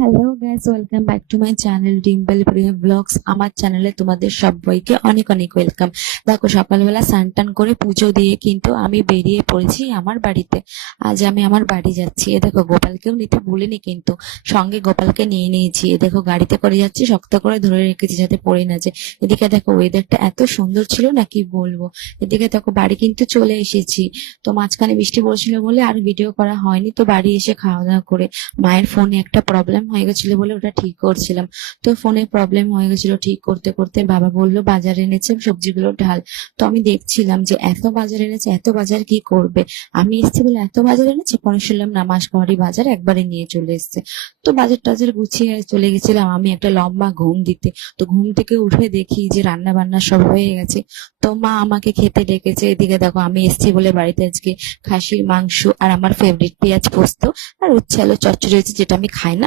Hello guys, welcome back to my channel Dimple Priya blogs. আমার চ্যানেলে তোমাদের সবাইকে অনেক অনেক ওয়েলকাম। দেখো, সকালবেলা স্নান টান করে পুজো দিয়ে কিন্তু আমি বেরিয়ে পড়েছি আমার বাড়িতে। আজ আমি আমার বাড়ি যাচ্ছি। এ দেখো, গোপালকেও নিতে ভুলিনি, কিন্তু সঙ্গে গোপালকে নিয়ে নিয়েছি। এ দেখো, গাড়িতে করে যাচ্ছি, শক্ত করে ধরে রেখেছি যাতে পড়ে না যায়। এদিকে দেখো, ওয়েদারটা এত সুন্দর ছিল না কি বলবো। এদিকে দেখো, বাড়ি কিন্তু চলে এসেছি। তো মাঝখানে বৃষ্টি পড়ছিল বলে আর ভিডিও করা হয়নি। তো বাড়ি এসে খাওয়া দাওয়া করে মায়ের ফোনে একটা প্রবলেম হয়ে গেছিল বলে ওটা ঠিক করছিলাম। তো ফোনে প্রবলেম হয়ে গেছিল, ঠিক করতে করতে বাবা বললো বাজার এনেছে সবজিগুলো ঢাল। তো আমি দেখছিলাম যে এত বাজার এনেছে, এত বাজার কি করবে। আমি এসেছি বলে এত বাজার এনেছে, পরে শুনলাম না, মাসকাবাড়ি বাজার একবারে নিয়ে চলে এসেছে। তো বাজার টাজার গুছিয়ে চলে গেছিলাম আমি একটা লম্বা ঘুম দিতে। তো ঘুম থেকে উঠে দেখি যে রান্না বান্না সব হয়ে গেছে। তো মা আমাকে খেতে ডেকেছে। এদিকে দেখো, আমি এসেছি বলে বাড়িতে আজকে খাসির মাংস আর আমার ফেভারিট পেঁয়াজ পোস্ত আর উচ্ছে আলু চচ্চড়ি হয়েছে, যেটা আমি খাই না।